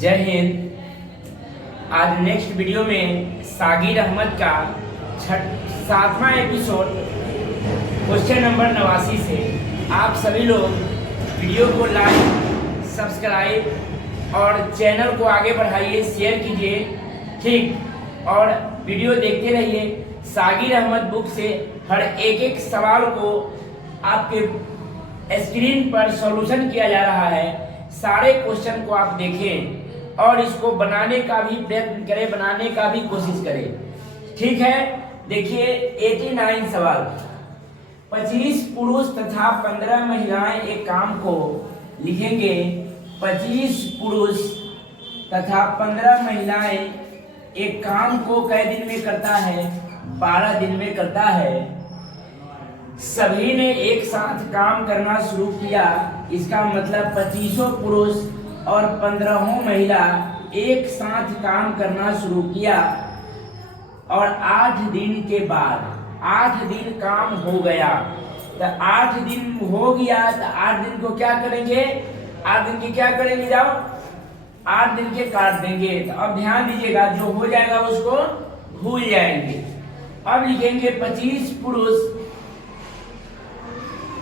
जय हिंद। आज next video में सागिर अहमद का 7वां एपिसोड क्वेश्चन नंबर 89 से आप सभी लोग वीडियो को लाइक, सब्सक्राइब और चैनल को आगे बढ़ाइए, शेयर कीजिए, ठीक। और वीडियो देखते रहिए। सागिर अहमद बुक से हर एक सवाल को आपके स्क्रीन पर सॉल्यूशन किया जा रहा है। सारे क्वेश्चन को आप देखें और इसको बनाने का भी प्रयत्न करें, बनाने का भी कोशिश करें, ठीक है। देखिए 89 सवाल। 25 पुरुष तथा 15 महिलाएं एक काम को लिखेंगे। 25 पुरुष तथा 15 महिलाएं एक काम को कै दिन में करता है? 12 दिन में करता है। सभी ने एक साथ काम करना शुरू किया। इसका मतलब 25 पुरुष और 15 महिला एक साथ काम करना शुरू किया और 8 दिन के बाद 8 दिन काम हो गया। तो 8 दिन हो गया तो 8 दिन को क्या करेंगे? 8 दिन के क्या करेंगे? जाओ 8 दिन के काट देंगे। तो अब ध्यान दीजिएगा, जो हो जाएगा उसको भूल जाएंगे। अब लिखेंगे 25 पुरुष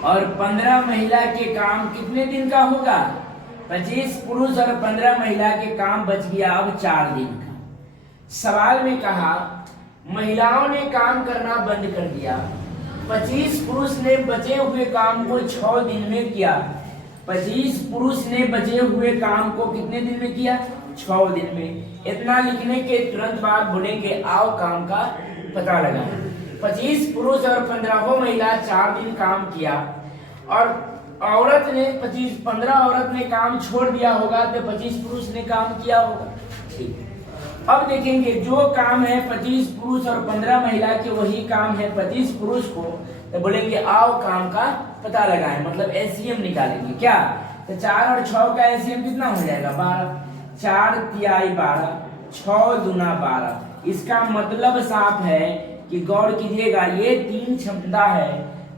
और 15 महिला के काम कितने दिन का होगा? 25 पुरुष और 15 महिला के काम बच गया अब 4 दिन का। सवाल में कहा महिलाओं ने काम करना बंद कर दिया। 25 पुरुष ने बचे हुए काम को 6 दिन में किया। 25 पुरुष ने बचे हुए काम को कितने दिन में किया? 6 दिन में। इतना लिखने के तुरंत बाद बोलेंगे आओ काम का पता लगाएं। 25 पुरुष और 15 महिला 4 दिन काम किया और औरत ने 15 औरत ने काम छोड़ दिया होगा तो 25 पुरुष ने काम किया होगा, ठीक। अब देखेंगे जो काम है 25 पुरुष और 15 महिला के वही काम है 25 पुरुष को, तो बोलेंगे आओ काम का पता लगाएं, मतलब एलसीएम निकालेंगे। क्या? तो 4 और 6 का एलसीएम कितना हो जाएगा? 12। 4 तिहाई 12, 6 दूना 12। इसका मतलब साफ है कि गौर कीजिएगा, ये 3 क्षमता है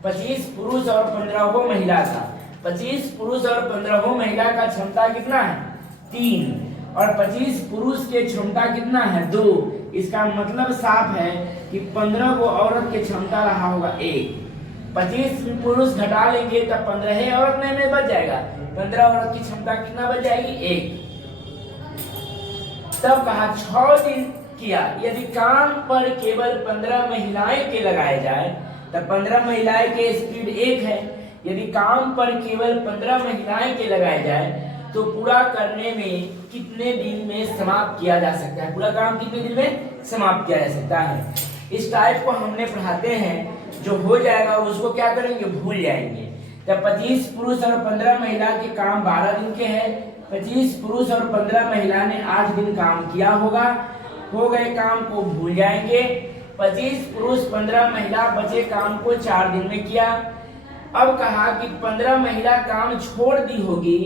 25 पुरुष और 15 महिला का। 25 पुरुष और 15 महिला का क्षमता कितना है? 3। और 25 पुरुष के क्षमता कितना है? 2। इसका मतलब साफ है कि 15 को औरत के क्षमता रहा होगा 1। 25 पुरुष घटा लेंगे तो 15 औरत में बच जाएगा। 15 औरत की क्षमता कितना बच जाएगी? 1। तब कहा 6 दिन किया। यदि काम पर केवल 15 महिलाएं के लगाए जाए तो 15 महिलाएं के स्पीड 1 है। यदि काम पर केवल 15 महिलाएं के लगाए जाए तो पूरा करने में कितने दिन में समाप्त किया जा सकता है? पूरा काम कितने दिन में समाप्त किया जा सकता है? इस टाइप को हमने पढ़ाते हैं। जो हो जाएगा उसको क्या करेंगे? भूल जाएंगे। तो 25 पुरुष और 15 महिला के काम 12 दिन के हैं। 25 पुरुष और 15 महिला ने 8 दिन काम किया होगा। हो गए काम को भूल जाएंगे। 25 पुरुष 15 महिला बचे काम को 4 दिन में किया। अब कहा कि 15 महिला काम छोड़ दी होगी,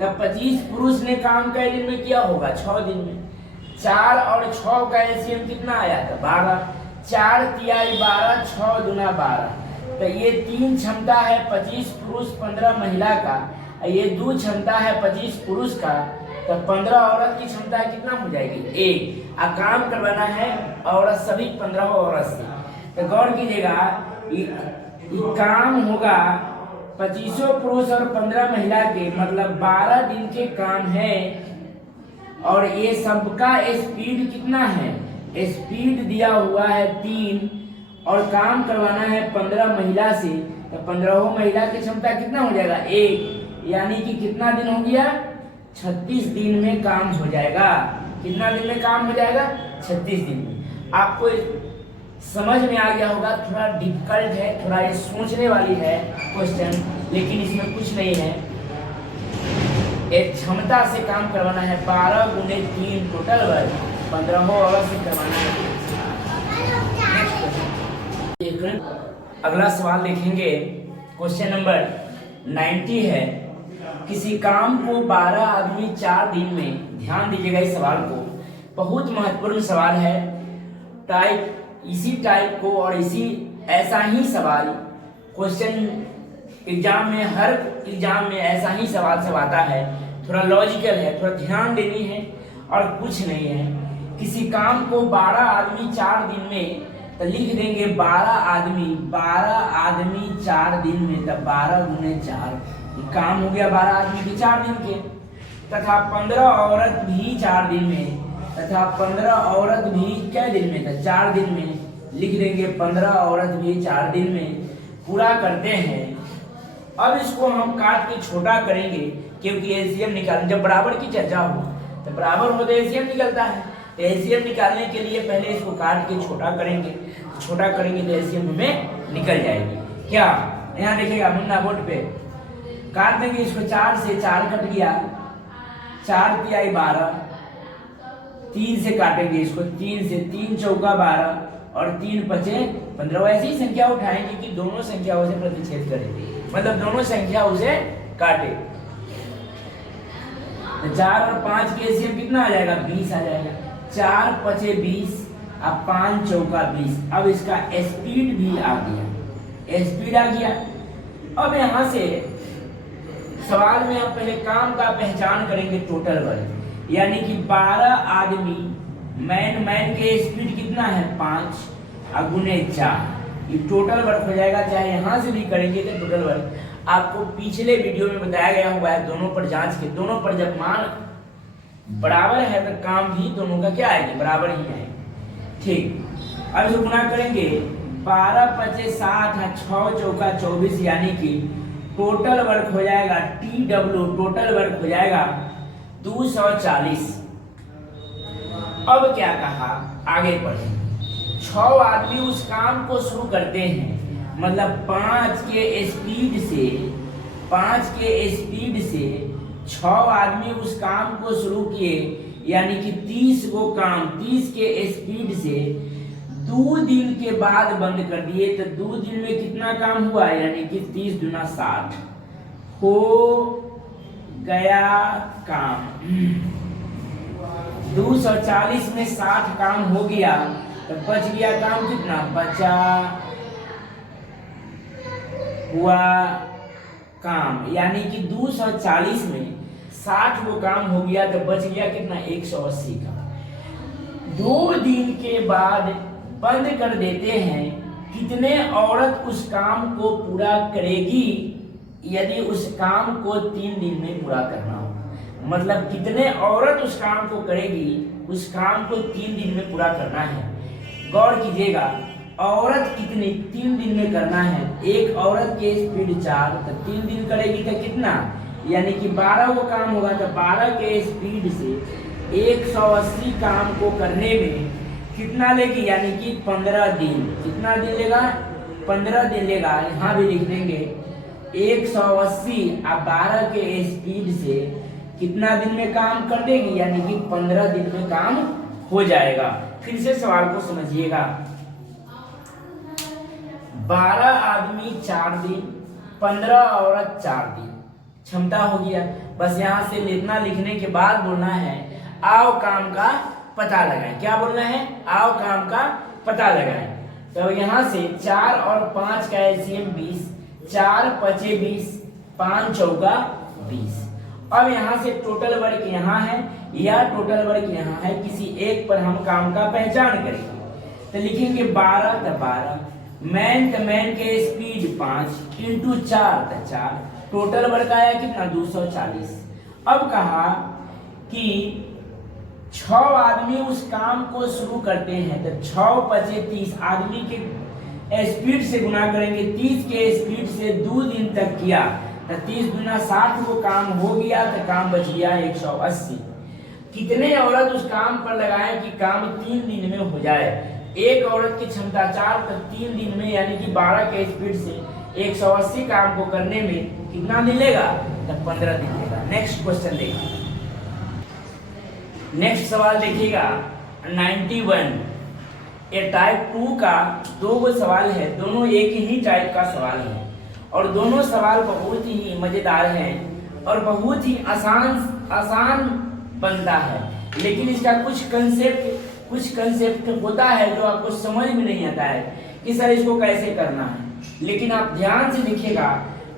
तब 25 पुरुष ने काम कै दिन में किया होगा? 6 दिन में। 4 और 6 का एलसीएम कितना आया था? 12। 4 तिहाई 12, 6 दूना 12। तो ये 3 क्षमता है 25 पुरुष 15 महिला का, ये 2 क्षमता है 25 पुरुष का। तो 15 औरत की क्षमता कितना हो जाएगी? 1। काम करवाना है औरत सभी 15 औरत से। तो गौर कीजिएगा, काम होगा 25 पुरुष और 15 महिला के, मतलब 12 दिन के काम है। और ये सबका स्पीड कितना है? स्पीड दिया हुआ है 3 और काम करवाना है 15 महिला से। तो 15 महिला की क्षमता कितना हो जाएगा? 1। यानी कि कितना दिन हो गया? 36 दिन में काम हो जाएगा। कितना दिन में काम हो जाएगा? 36 दिन में। आपको समझ में आ गया होगा। थोड़ा डिफिकल्ट है, थोड़ा ये सोचने वाली है क्वेश्चन, लेकिन इसमें कुछ नहीं है। एक क्षमता से काम करवाना है 12 गुने 3 टोटल 15 औरत से करवाना है। अगला सवाल देखेंगे, क्वेश्चन नंबर 90 है। किसी काम को 12 आदमी 4 दिन में, ध्यान दीजिएगा इस सवाल को, बहुत महत्वपूर्ण सवाल है। इसी टाइप को और ऐसा ही सवाल क्वेश्चन एग्जाम में, हर एग्जाम में ऐसा ही सवाल सब आता है। थोड़ा लॉजिकल है, थोड़ा ध्यान देनी है। और कुछ नहीं है। किसी काम को 12 आदमी 4 दिन में, तो लिख देंगे 12 आदमी 4 दिन में, तब 12 गुने 4, काम हो गया 12 आदमी के 4 दिन के। तथा 15 औरत भी 4 दिन में, तथा 15 औरत भी क्या दिन में, था 4 दिन में, लिख देंगे 15 औरत भी 4 दिन में। पूरा करते हैं। अब इसको हम काट के छोटा करेंगे, क्योंकि एलसीएम निकाल, जब बराबर की चर्चा हो तो बराबर हो तो एलसीएम निकलता है। तो एलसीएम निकालने के लिए पहले इसको काट के छोटा करेंगे, छोटा करेंगे तो एलसीएम हमें निकल जाएगी। क्या यहाँ देखिएगा मुन्ना बोर्ड पे काट देंगे इसको, 4 से 4 कट गया, 4 तिहाई 12, 3 से काटेंगे इसको, 3 से 3 चौका 12 और 3 पचे 15। ऐसी संख्या उठाएंगे कि दोनों संख्याओं से प्रतिच्छेद करेंगे, मतलब दोनों संख्याओं से काटे। 4 और 5 के एलसीएम कितना आ जाएगा, 20 आ जाएगा। 4 पचे 20 अब 5 चौका 20। अब इसका स्पीड भी आ गया, स्पीड आ गया। अब यहाँ से सवाल में हम पहले काम का पहचान करेंगे, टोटल वर्क, यानी कि 12 आदमी, मैन के स्पीड कितना है 5 गुने 4, ये टोटल वर्क हो जाएगा। चाहे यहाँ से भी करेंगे तो टोटल वर्क आपको पिछले वीडियो में बताया गया हुआ है। दोनों पर जांच के, दोनों पर जब मान बराबर है तो काम भी दोनों का क्या आएगी, बराबर ही आएगी। ठीक, अब इसको गुना करेंगे, 12 पचे 60, 6 चौका 24, यानी कि टोटल वर्क हो जाएगा TW, टोटल वर्क हो जाएगा 240। अब क्या कहा, आगे बढ़े। 6 आदमी उस काम को शुरू करते हैं, मतलब 5 के स्पीड से 6 आदमी उस काम को शुरू किए, यानी कि 30 को काम 30 के स्पीड से 2 दिन के बाद बंद कर दिए। तो 2 दिन में कितना काम हुआ, यानी कि 30 दूना 60 हो गया काम। 240 में 60 काम हो गया, तो बच गया काम कितना, बचा हुआ काम, यानी कि 240 में 60 वो काम हो गया, तो बच गया कितना, 180 का। 2 दिन के बाद बंद कर देते हैं। कितने औरत उस काम को पूरा करेगी, यदि उस काम को 3 दिन में पूरा करना हो, मतलब कितने औरत उस काम को करेगी, उस काम को 3 दिन में पूरा करना है। गौर कीजिएगा, औरत कितनी 3 दिन में करना है। एक औरत के स्पीड 4, तो 3 दिन करेगी तो कितना, यानी कि 12 वो काम होगा, तो 12 के स्पीड से 180 काम को करने में कितना लेगी, यानी कि 15 दिन। कितना दिन लेगा, 15 दिन लेगा। यहाँ भी लिख देंगे 180 अब 12 के स्पीड से कितना दिन में काम कर देगी, यानी कि 15 दिन में काम हो जाएगा। फिर से सवाल को समझिएगा, 12 आदमी 4 दिन, 15 औरत 4 दिन, क्षमता हो गया। बस यहाँ से इतना लिखने के बाद बोलना है आओ काम का पता लगाएं। क्या बोलना है, आओ काम का पता लगाएं। तो यहाँ से 4 और 5 का एलसीएम 20, 4 पचे 20, 5 चौका 20। अब यहाँ से टोटल वर्क यहाँ है या टोटल वर्क यहाँ है, किसी एक पर हम काम का पहचान करेंगे। तो लिखेंगे 12 तो 12, मैन के स्पीड 5 इंटू 4 तो 4, टोटल वर्क आया कितना 240। अब कहा कि 6 आदमी उस काम को शुरू करते हैं, तो 6 पचे 30 आदमी के स्पीड से गुना करेंगे। 30 के स्पीड से 2 दिन तक किया, तो 30 दूना 60 को काम हो गया, तो काम बच गया 180। कितने औरत उस काम पर लगाए कि काम 3 दिन में हो जाए। एक औरत की क्षमता 4, तो 3 दिन में, यानी कि 12 के स्पीड से 180 काम को करने में कितना दिन लेगा, तो 15 दिन लेगा। नेक्स्ट क्वेश्चन देखिए, नेक्स्ट सवाल देखिएगा 91। ये टाइप 2 का 2 सवाल है, दोनों एक ही टाइप का सवाल है और दोनों सवाल बहुत ही मजेदार हैं और बहुत ही आसान बनता है। लेकिन इसका कुछ कंसेप्ट होता है जो आपको समझ में नहीं आता है कि सर इसको कैसे करना है। लेकिन आप ध्यान से देखिएगा,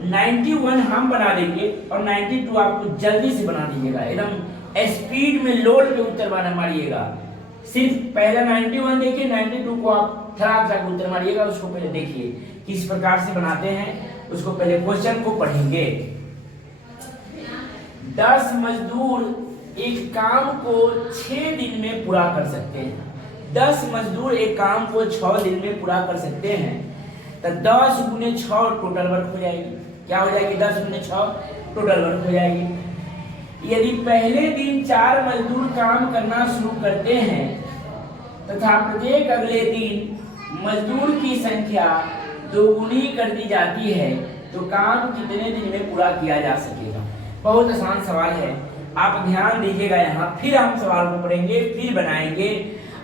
91 हम बना देंगे और 92 आपको जल्दी से बना दीजिएगा, एकदम स्पीड में लोड पे उत्तर मारिएगा। सिर्फ पहला 91 देखिए, 92 को आप थराक थराक उत्तर मारिएगा। उसको पहले देखिए किस प्रकार से बनाते हैं, उसको पहले क्वेश्चन को पढ़ेंगे। 10 मजदूर एक काम को 6 दिन में पूरा कर सकते हैं। 10 मजदूर एक काम को 6 दिन में पूरा कर सकते हैं, तो 10 गुने 6 टोटल वर्क हो जाएगी। क्या हो जाएगी? 10 गुने 6 टोटल वर्क हो जाएगी। यदि पहले दिन 4 मजदूर काम करना शुरू करते हैं तथा प्रत्येक अगले दिन मजदूर की संख्या दोगुनी कर दी जाती है, तो काम कितने दिन में पूरा किया जा सकेगा? बहुत आसान सवाल है, आप ध्यान दीजिएगा। यहाँ फिर हम सवाल को पढ़ेंगे, फिर बनाएंगे।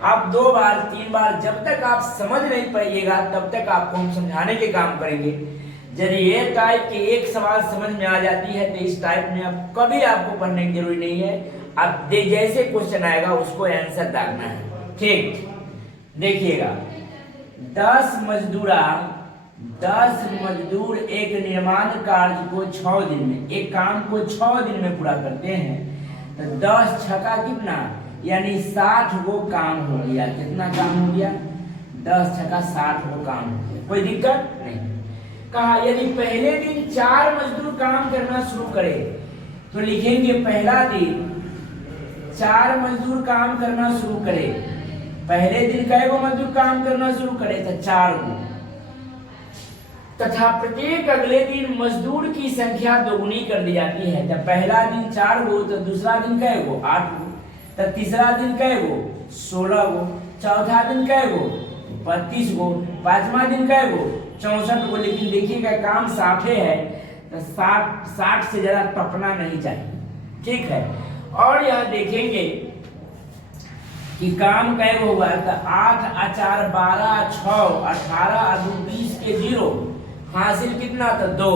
आप 2 बार 3 बार, जब तक आप समझ नहीं पाइएगा तब तक आपको हम समझाने के काम करेंगे। यदि ये टाइप के एक सवाल समझ में आ जाती है तो इस टाइप में आप कभी आपको पढ़ने की जरूरी नहीं है। आप जैसे क्वेश्चन आएगा उसको आंसर दागना है। ठीक, देखिएगा। 10 मजदूर एक निर्माण कार्य को 6 दिन में, एक काम को 6 दिन में पूरा करते हैं, तो 10 छका कितना, यानी 60 वो काम हो गया। कितना काम हो गया? 10 छका 60 वो काम हो गया। कोई दिक्कत नहीं। कहा यदि पहले दिन 4 मजदूर काम करना शुरू करे, तो लिखेंगे पहला दिन 4 मजदूर काम करना शुरू करे। पहले दिन कै गो मजदूर काम करना शुरू करे? तो 4 गो। तथा प्रत्येक अगले दिन मजदूर की संख्या दोगुनी कर दी जाती है। जब पहला दिन 4 गो, तो दूसरा दिन कै गो? 8 गो। तो तीसरा दिन कै गो? 16 गो। चौथा दिन कै गो? 32 गो। पांचवा दिन कै गो? 64 गो। लेकिन देखिएगा काम 60 है, तो 60 से ज्यादा टपना नहीं चाहिए। ठीक है। और यह देखेंगे कि काम कै गो हुआ? तो 8 और 4 12, 6 18 और 2 20 के 0, हासिल कितना? तो 2।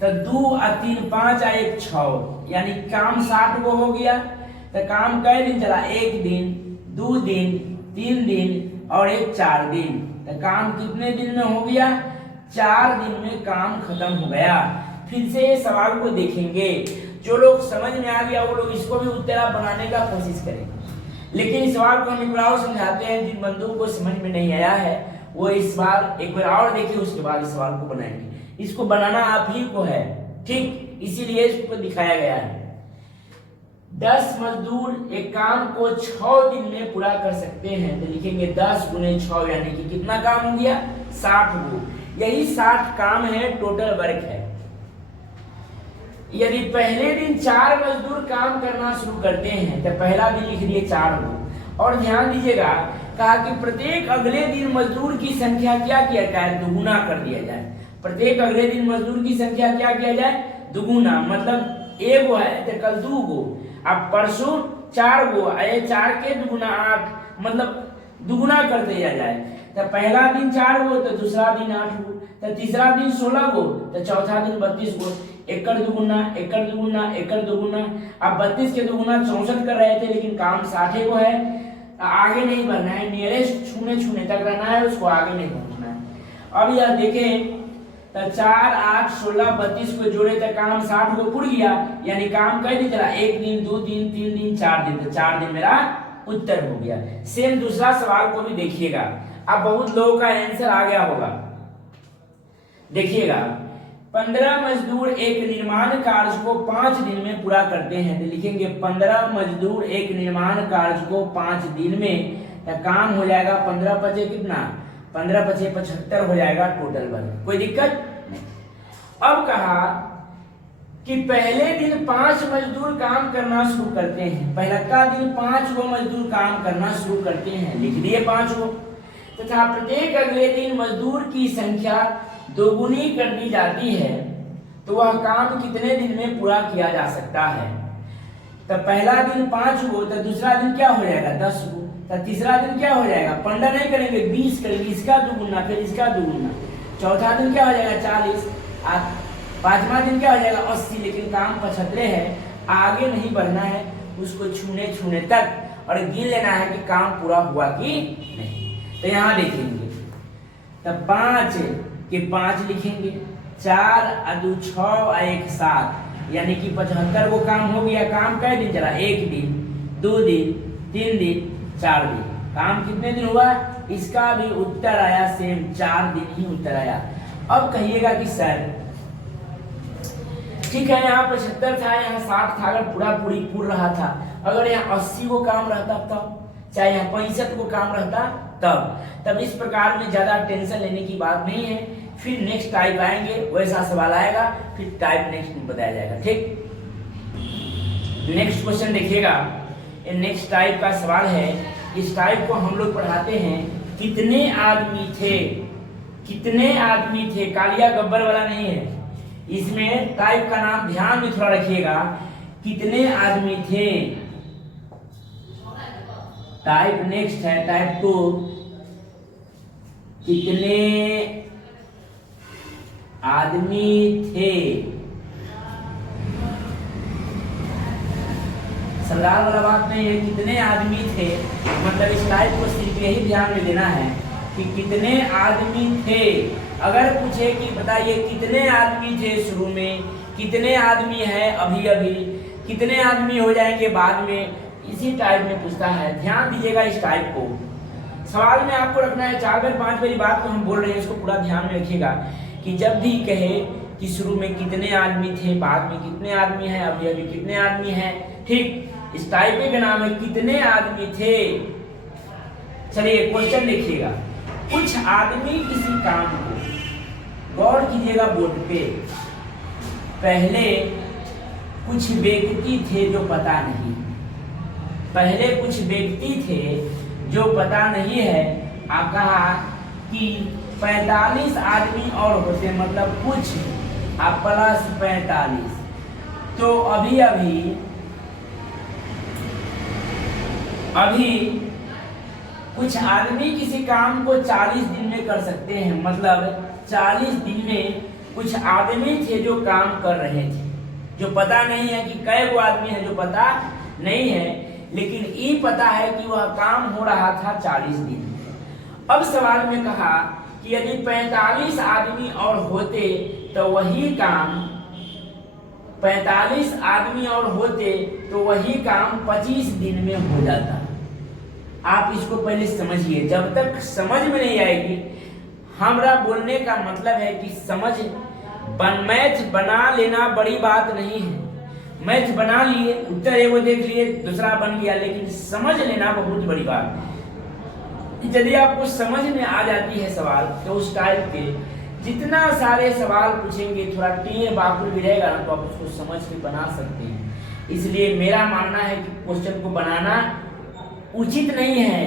तो 2 और 3 5 और 1 6, यानी काम 60 गो हो गया। तो काम कै दिन चला? 1 दिन, 2 दिन, 3 दिन और 1 4 दिन। तो काम कितने दिन में हो गया? 4 दिन में काम खत्म हो गया। फिर से सवाल को देखेंगे। जो लोग समझ में आ गया वो लोग इसको भी उत्तर बनाने का कोशिश करेंगे। लेकिन इस सवाल को हम एक बार और समझाते हैं। जिन बंधुओं को समझ में नहीं आया है वो इस बार एक बार और देखिए, उसके बाद इस सवाल को बनाएंगे। इसको बनाना आप ही को है, ठीक, इसीलिए इसको दिखाया गया है। 10 मजदूर एक काम को 6 दिन में पूरा कर सकते हैं, तो लिखेंगे 10 गुने 6, यानी कि कितना काम हो गया? 60 गो। यही 60 काम है, टोटल वर्क है। यदि पहले दिन 4 मजदूर काम करना शुरू करते हैं, तो पहला दिन लिख दिए 4 गो। और ध्यान दीजिएगा, कहा कि प्रत्येक अगले दिन मजदूर की संख्या क्या किया जाए? दुगुना कर दिया जाए। प्रत्येक अगले दिन मजदूर की संख्या क्या किया जाए? दुगुना। मतलब 1 गो है तो कल 2 गो, अब परसों 4 गो, 4 के दुगुना 8, मतलब दुगुना कर दिया जाए। तो पहला दिन 4 गो, तो दूसरा दिन 8 गो, तो तीसरा दिन 16 गो, तो चौथा दिन 32 गो। एकड़ दुगुना, एकड़ दुगुना, एकड़ दुगुना। अब 32 के दुगुना 64 कर रहे थे, लेकिन काम 60 को है, आगे नहीं बढ़ना है, नियरेस्ट छूने तक रहना है, उसको आगे नहीं पहुंचना है। अब यह देखें तो 4 8 16 32 को जोड़े तो काम 60 को पुर गया, यानी काम कई दिन चला? 1 दिन, 2 दिन, 3 दिन, 4 दिन। तो 4 दिन मेरा उत्तर हो गया। सेम दूसरा सवाल को भी देखिएगा। अब बहुत लोगों का आंसर आ गया होगा। देखिएगा, 15 मजदूर एक निर्माण कार्य को 5 दिन में पूरा करते हैं, तो लिखेंगे 15 मजदूर एक निर्माण कार्य को 5 दिन में, तो काम हो जाएगा 15 पचे कितना? 15 पचे 75 हो जाएगा टोटल वर्क। कोई दिक्कत नहीं। अब कहा कि पहले दिन 5 मजदूर काम करना शुरू करते हैं। पहला का दिन 5 गो मजदूर काम करना शुरू करते हैं, लिख दिए 5 गो। तथा प्रत्येक अगले दिन मजदूर की संख्या दोगुनी कर दी जाती है, तो वह काम कितने दिन में पूरा किया जा सकता है? तो पहला दिन 5 गो, तो दूसरा दिन क्या हो जाएगा? 10 गो। तो तीसरा दिन क्या हो जाएगा? 15 नहीं करेंगे, 20 करेंगे, इसका दुगुना फिर इसका दुगुना। चौथा दिन क्या हो जाएगा? 40। पांचवा दिन क्या हो जाएगा? 80। लेकिन काम 75 है, आगे नहीं बढ़ना है, उसको छूने तक, और गिन लेना है कि काम पूरा हुआ कि नहीं। तो यहाँ देखेंगे, तो 5 के 5 लिखेंगे, 4 और 2 6 और 1 7, यानी कि 75 को काम हो गया। काम कै दिन चला? 1 दिन, 2 दिन, 3 दिन, 4 दिन। काम कितने दिन हुआ? इसका भी उत्तर आया सेम, 4 दिन ही उत्तर आया। अब कहिएगा कि सर ठीक है, यहाँ 75 था, यहाँ 60 था, अगर पूर रहा था, अगर यहाँ 80 को काम रहता तब, चाहे यहाँ 65 को काम रहता तब इस प्रकार में ज्यादा टेंशन लेने की बात नहीं है। फिर नेक्स्ट टाइप आएंगे, वैसा सवाल आएगा, फिर टाइप नेक्स्ट में बताया जाएगा। ठीक, नेक्स्ट क्वेश्चन देखिएगा। नेक्स्ट टाइप का सवाल है, इस टाइप को हम लोग पढ़ाते हैं कितने आदमी थे। कितने आदमी थे, कालिया गब्बर वाला नहीं है। इसमें टाइप का नाम ध्यान में थोड़ा रखिएगा, कितने आदमी थे। टाइप नेक्स्ट है, टाइप 2, कितने आदमी थे। सरदार वाला बात नहीं है, कितने आदमी थे, मतलब इस टाइप को सिर्फ यही ध्यान में देना है कि कितने आदमी थे। अगर पूछे कि बताइए कितने आदमी थे शुरू में, कितने आदमी हैं अभी अभी, कितने आदमी हो जाएंगे बाद में, इसी टाइप में पूछता है। ध्यान दीजिएगा इस टाइप को, सवाल में आपको रखना है। 4 बार 5 बारी बात को हम बोल रहे हैं, इसको पूरा ध्यान में रखिएगा कि जब भी कहे कि शुरू में कितने आदमी थे, बाद में कितने आदमी हैं, अभी अभी कितने आदमी हैं। ठीक, इस टाइप का नाम है कितने आदमी थे। चलिए क्वेश्चन देखिएगा। कुछ आदमी किसी काम को, गौर कीजिएगा बोर्ड पे, पहले कुछ व्यक्ति थे जो पता नहीं, पहले कुछ व्यक्ति थे जो पता नहीं है। आप कहा कि 45 आदमी और होते, मतलब कुछ आप प्लस 45, तो अभी कुछ आदमी किसी काम को 40 दिन में कर सकते हैं। मतलब 40 दिन में कुछ आदमी थे जो काम कर रहे थे, जो पता नहीं है कि कै वो आदमी है, जो पता नहीं है, लेकिन ये पता है कि वह काम हो रहा था 40 दिन। अब सवाल में कहा कि यदि 45 आदमी और होते तो वही काम 45 आदमी और होते तो वही काम 25 दिन में हो जाता। आप इसको पहले समझिए, जब तक समझ में नहीं आएगी। हमारा बोलने का मतलब है कि समझ मैथ बना लेना बड़ी बात नहीं है। मैथ बना लिए, उत्तर एगो देख लिए, दूसरा बन गया, लेकिन समझ लेना बहुत बड़ी बात है। यदि आपको समझ में आ जाती है सवाल, तो उस टाइप के जितना सारे सवाल पूछेंगे, थोड़ा टीए बाकुल भी रहेगा ना, तो आप उसको समझ के बना सकते हैं। इसलिए मेरा मानना है कि क्वेश्चन को बनाना उचित नहीं है,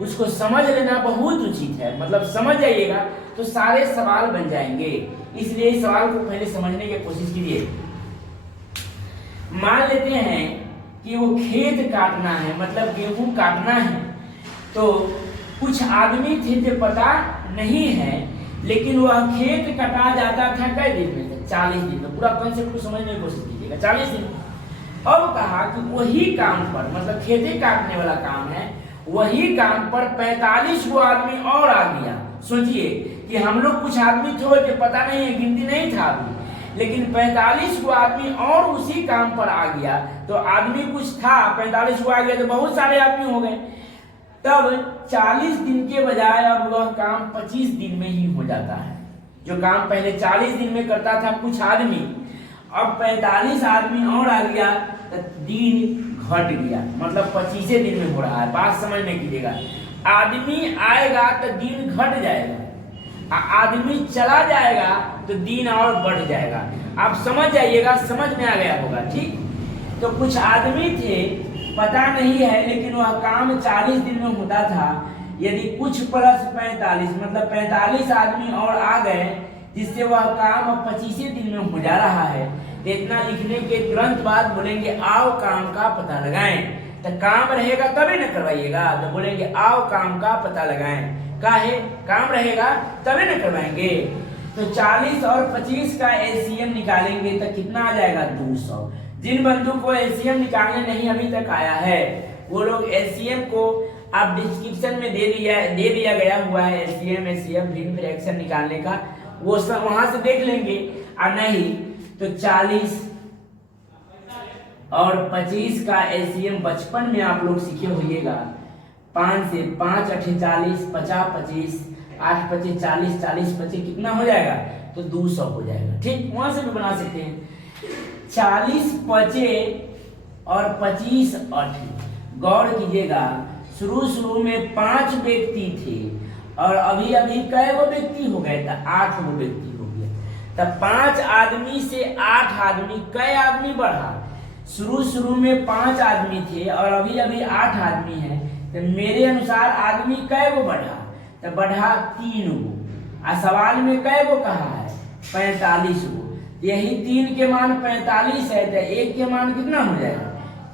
उसको समझ लेना बहुत उचित है। मतलब समझ जाइएगा तो सारे सवाल बन जाएंगे। इसलिए इस सवाल को पहले समझने की कोशिश कीजिए। मान लेते हैं कि वो खेत काटना है, मतलब गेहूं काटना है, तो कुछ आदमी थे जो पता नहीं है, लेकिन वह खेत कटा जाता था कै दिन में? 40 दिन में। पूरा कंसेप्ट को समझने की कोशिश कीजिएगा, 40 दिन। अब कहा कि वही काम पर, मतलब खेती काटने वाला काम है, वही काम पर 45 वो आदमी और आ गया। सोचिए कि हम लोग कुछ आदमी थे जो पता नहीं है, गिनती नहीं था अभी, लेकिन 45 को आदमी और उसी काम पर आ गया। तो आदमी कुछ था, 45 को आ गया तो बहुत सारे आदमी हो गए। तब 40 दिन के बजाय अब वह काम 25 दिन में ही हो जाता है। जो काम पहले 40 दिन में करता था कुछ आदमी, अब 45 आदमी और आ गया तो दिन घट गया, मतलब 25 दिन में हो रहा है। बात समझ में कीजिएगा, आदमी आएगा तो दिन घट जाएगा, आदमी चला जाएगा तो दिन और बढ़ जाएगा। आप समझ जाइएगा, समझ में आ गया होगा। ठीक, तो कुछ आदमी थे पता नहीं है, लेकिन वह काम 40 दिन में होता था। यदि कुछ प्लस 45, मतलब 45 आदमी और आ गए, जिससे वह काम अब 25 दिन में हो जा रहा है। तो इतना लिखने के तुरंत बाद बोलेंगे आओ काम का पता लगाएं। तो काम रहेगा तभी न करवाइएगा, तो बोलेंगे आओ काम का पता लगाएं। काहे? काम रहेगा तभी न करवाएंगे। तो 40 और 25 का एलसीएम निकालेंगे तो कितना आ जाएगा? 200। जिन बंधु को एलसीएम निकालने नहीं अभी तक आया है, वो लोग एलसीएम को आप डिस्क्रिप्शन में दे दिया गया हुआ है। एलसीएम एचसीएफ भिन्न फ्रैक्शन निकालने का, वो सब वहां से देख लेंगे। और नहीं तो 40 और 25 का एलसीएम बचपन में आप लोग सीखे होइएगा। 5 से 5 8 40, 50 25, 8 25 40, 40 25 कितना हो जाएगा? तो 200 हो जाएगा। ठीक, वहां से भी बना सकते हैं। 40 पचे और 25 8। गौर कीजिएगा, शुरू में 5 व्यक्ति थे और अभी अभी कै वो व्यक्ति हो गए? 8 वो व्यक्ति हो गया। तब 5 आदमी से 8 आदमी, कै आदमी बढ़ा? शुरू में 5 आदमी थे और अभी अभी 8 आदमी हैं, तो मेरे अनुसार आदमी कै वो बढ़ा? तो बढ़ा 3 गो। सवाल में कै वो कहा है? 45 गो। यही 3 के मान 45 है, तो 1 के मान कितना हो जाएगा?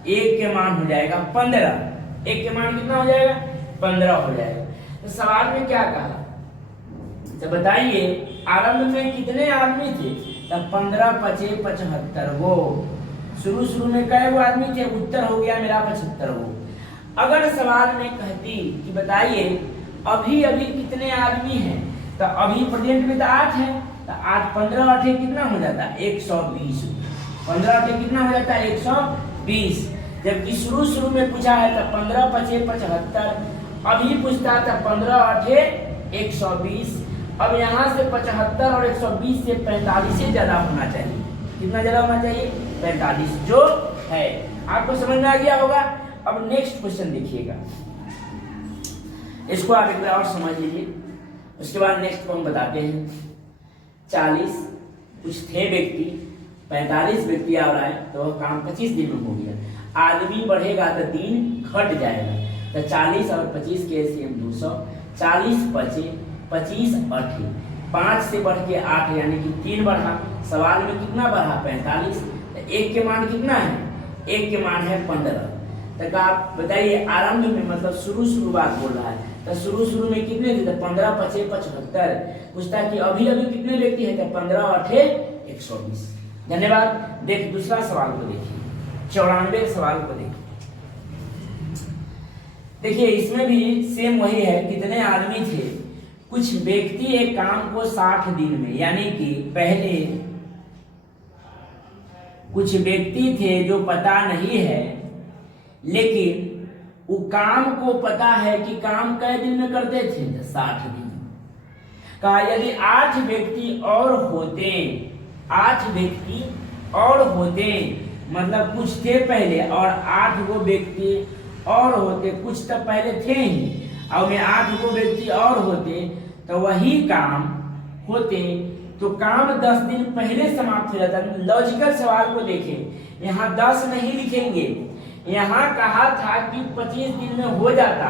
1 के मान हो जाएगा 15। 1 के मान कितना हो जाएगा? 15 हो जाएगा। तो सवाल में क्या कहा? तो बताइए, आरंभ में कितने आदमी थे? तब 15 पचे 75 वो। शुरू में कै वो आदमी थे? उत्तर हो गया मेरा 75 वो। अगर सवाल में कहती कि बताइए अभी अभी कितने आदमी हैं, तो अभी प्रेजेंट में तो 8 है, तो 8 15 8 कितना हो जाता? 120। 15 8 कितना हो जाता? 120। जबकि शुरू में पूछा है तो 15 पचे 75, अभी पूछता था 15 8 120। अब यहाँ से 75 और 120 से 45 से ज्यादा होना चाहिए। कितना ज्यादा होना चाहिए? 45 जो है। आपको समझ में आ गया होगा। अब नेक्स्ट क्वेश्चन देखिएगा, इसको आप एक बार और समझ लीजिए, उसके बाद नेक्स्ट को हम बताते हैं। 40 कुछ थे व्यक्ति, 45 व्यक्ति आ रहा है, तो वह काम 25 दिन में हो गया। आदमी बढ़ेगा तो दिन घट जाएगा, तो 40 और 25 के एलसीएम 200। 40 बचे 25 8, 5 से बढ़ के 8 यानी कि 3 बढ़ा। सवाल में कितना बढ़ा? 45। तो 1 के मान कितना है? 1 के मान है 15। तक आप बताइए, आरंभ में मतलब शुरुआत बोल रहा है, तो शुरू में कितने थे? तो 15 पचे 75। पूछता कि अभी अभी कितने व्यक्ति है? तो 15 8 120। धन्यवाद। देख दूसरा सवाल को देखिए, 94 सवाल को देखिए। देखिए इसमें भी सेम वही है, कितने आदमी थे? कुछ व्यक्ति एक काम को 60 दिन में, यानी कि पहले कुछ व्यक्ति थे जो पता नहीं है, लेकिन वो काम को पता है कि काम कै दिन में करते थे? 60 दिन। कहा यदि 8 व्यक्ति और होते, 8 व्यक्ति और होते, मतलब कुछ थे पहले और 8 वो व्यक्ति और होते, कुछ तो पहले थे ही, और में 8 वो व्यक्ति और होते, तो वही काम होते, तो काम 10 दिन पहले समाप्त हो जाता। लॉजिकल सवाल को देखें, यहाँ 10 नहीं लिखेंगे, यहाँ कहा था कि 25 दिन में हो जाता,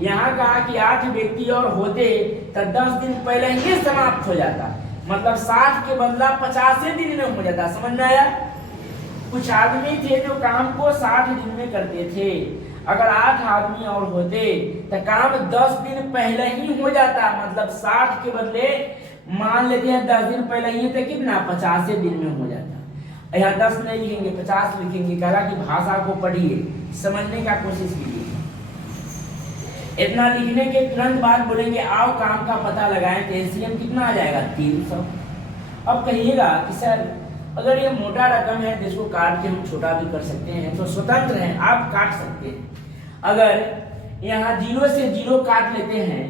यहाँ कहा कि 8 व्यक्ति और होते तो 10 दिन पहले ही समाप्त हो जाता, मतलब 60 के बदला 50 दिन में हो जाता। समझ में आया? कुछ आदमी थे जो काम को 60 दिन में करते थे, अगर 8 आदमी और होते तो काम 10 दिन पहले ही हो जाता, मतलब 60 के बदले मान लेते हैं 10 दिन पहले ही, तो कितना? 50 दिन में हो जाता। यहाँ 10 नहीं लिखेंगे, 50 लिखेंगे। कहा कि भाषा को पढ़िए, समझने का कोशिश कीजिए। इतना लिखने के तुरंत बाद बोलेंगे आओ काम का पता लगाएं, तो एलसीएम कितना आ जाएगा? 300। अब कहिएगा कि सर अगर ये मोटा रकम है तो इसको काट के हम छोटा भी कर सकते हैं, तो स्वतंत्र हैं, आप काट सकते हैं। अगर यहाँ 0 से 0 काट लेते हैं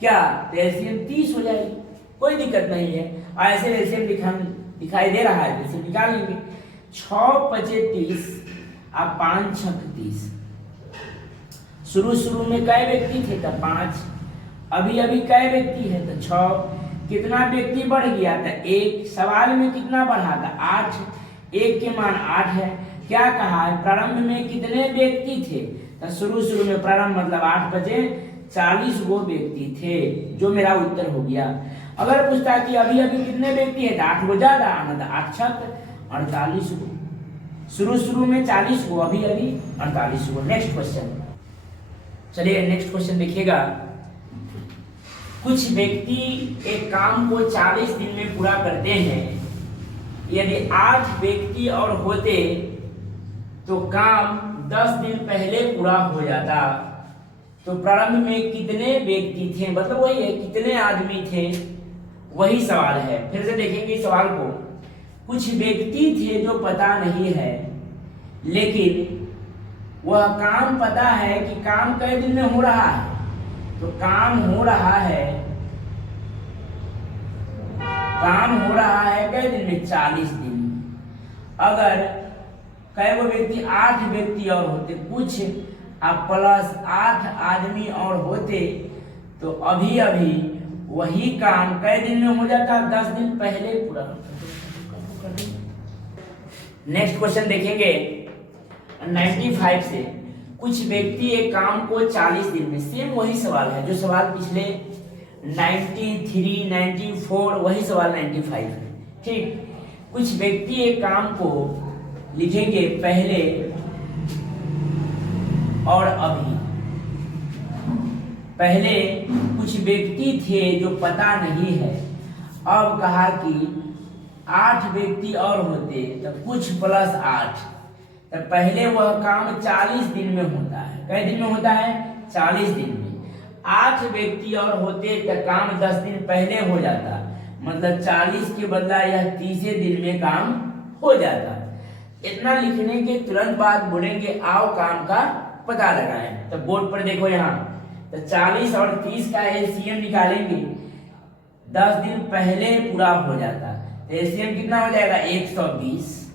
क्या, तो एलसीएम 30 हो जाएगी, कोई दिक्कत नहीं है। ऐसे एलसीएम दिखाई दे रहा है, जैसे निकाल लेंगे। 6 पचे 30 और 5 छक 30। शुरू में कै व्यक्ति थे? तो 5। अभी अभी कै व्यक्ति है? तो 6। कितना व्यक्ति बढ़ गया? तो 1। सवाल में कितना बढ़ा था? 8। 1 के मान 8 है। क्या कहा है? प्रारंभ में कितने व्यक्ति थे? तो शुरू में प्रारंभ मतलब 8 बजे 40 वो व्यक्ति थे, जो मेरा उत्तर हो गया। अगर पूछता कि अभी अभी कितने व्यक्ति है? तो 8 को ज्यादा, 8 छक 48 को। शुरू में 40 को, अभी अभी 48 को। नेक्स्ट क्वेश्चन, चलिए नेक्स्ट क्वेश्चन देखिएगा। कुछ व्यक्ति एक काम को 40 दिन में पूरा करते हैं, यदि 8 व्यक्ति और होते तो काम 10 दिन पहले पूरा हो जाता। तो प्रारंभ में कितने व्यक्ति थे, मतलब वही है कितने आदमी थे, वही सवाल है। फिर से देखेंगे सवाल को। कुछ व्यक्ति थे जो पता नहीं है, लेकिन वह काम पता है कि काम कई दिन में हो रहा है, तो काम हो रहा है कई दिन में, 40 दिन में। अगर कई वो व्यक्ति 8 व्यक्ति और होते, कुछ प्लस 8 आदमी और होते, तो अभी अभी वही काम कई दिन में हो जाता, 10 दिन पहले पूरा। नेक्स्ट क्वेश्चन देखेंगे 95 से। कुछ व्यक्ति एक काम को 40 दिन में, सेम वही सवाल है जो सवाल पिछले 93, 94, वही सवाल 95 है, ठीक। कुछ व्यक्ति एक काम को लिखेंगे पहले और अभी। पहले कुछ व्यक्ति थे जो पता नहीं है, अब कहा कि 8 व्यक्ति और होते तो कुछ प्लस 8, तो पहले वह काम 40 दिन में होता है। कई दिन में होता है? 40 दिन में। 8 व्यक्ति और होते तो काम 10 दिन पहले हो जाता, मतलब 40 के बदला यह 30 दिन में काम हो जाता। इतना लिखने के तुरंत बाद बोलेंगे आओ काम का पता लगाएं। तो बोर्ड पर देखो यहाँ, तो 40 और 30 का एलसीएम निकालेंगे, 10 दिन पहले पूरा हो जाता। तो एलसीएम कितना हो जाएगा? 120,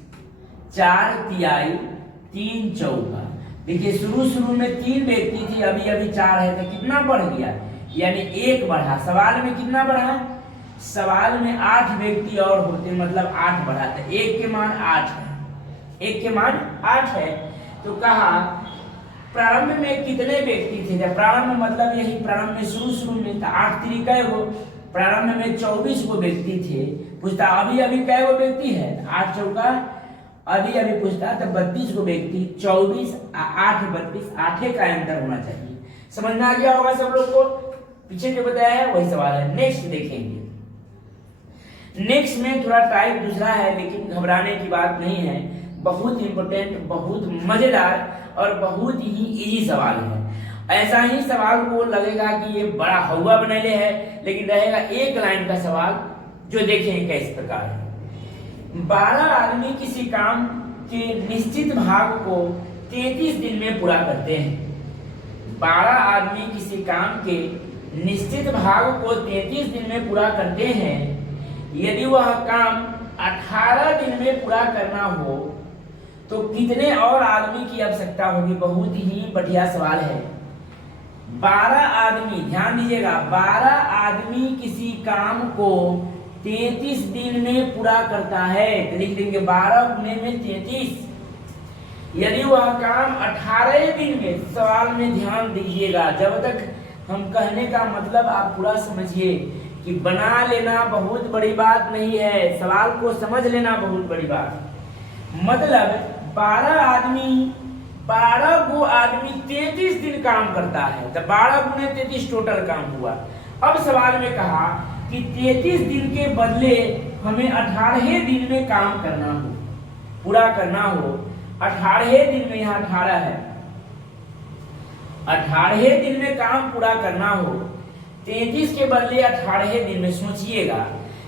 4 तिहाई 3 चौका। देखिए शुरू में 3 व्यक्ति थी, अभी अभी 4 है, तो कितना बढ़ गया? यानी 1 बढ़ा। सवाल में कितना बढ़ा? सवाल में 8 व्यक्ति और होते, मतलब 8 बढ़ा, तो 1 के मान 8 है, 1 के मान 8 है। तो कहा प्रारंभ में कितने व्यक्ति थे? जब प्रारंभ मतलब यही प्रारंभ में शुरू में था, 8 तरीका वो प्रारंभ में 24 वो व्यक्ति थे। पूछता अभी अभी कै वो व्यक्ति है? 8 चौका अभी अभी पूछता तो 32 को व्यक्ति, 24 8 32, 8 का अंतर होना चाहिए। समझ में आ गया होगा सब लोग को? पीछे जो बताया है वही सवाल है। नेक्स्ट देखेंगे। नेक्स्ट में थोड़ा टाइप दूसरा है, लेकिन घबराने की बात नहीं है, बहुत इंपॉर्टेंट, बहुत मजेदार और बहुत ही इजी सवाल है। ऐसा ही सवाल को लगेगा कि ये बड़ा हवा बनेले है, लेकिन रहेगा एक लाइन का सवाल, जो देखें किस प्रकार है। 12 आदमी किसी काम के निश्चित भाग को 33 दिन में पूरा करते हैं। 12 आदमी किसी काम के निश्चित भाग को 33 दिन में पूरा करते हैं। यदि वह काम 18 दिन में पूरा करना हो तो कितने और आदमी की आवश्यकता होगी? बहुत ही बढ़िया सवाल है। 12 आदमी, ध्यान दीजिएगा, 12 आदमी किसी काम को 33 दिन में पूरा करता है, तो लिख देंगे 12 गुने में 33। यदि वह काम 18 दिन में, सवाल में ध्यान दीजिएगा, जब तक हम कहने का मतलब आप पूरा समझिए कि बना लेना बहुत बड़ी बात नहीं है, सवाल को समझ लेना बहुत बड़ी बात। मतलब 12 गो आदमी 33 दिन काम करता है, तो 12 गुने 33 टोटल काम हुआ। अब सवाल में कहा कि 33 दिन के बदले हमें 18 दिन में काम करना हो, पूरा करना हो। 18 दिन में, यहाँ 18 है, 18 दिन में काम पूरा करना हो, 33 के बदले 18 दिन में। सोचिएगा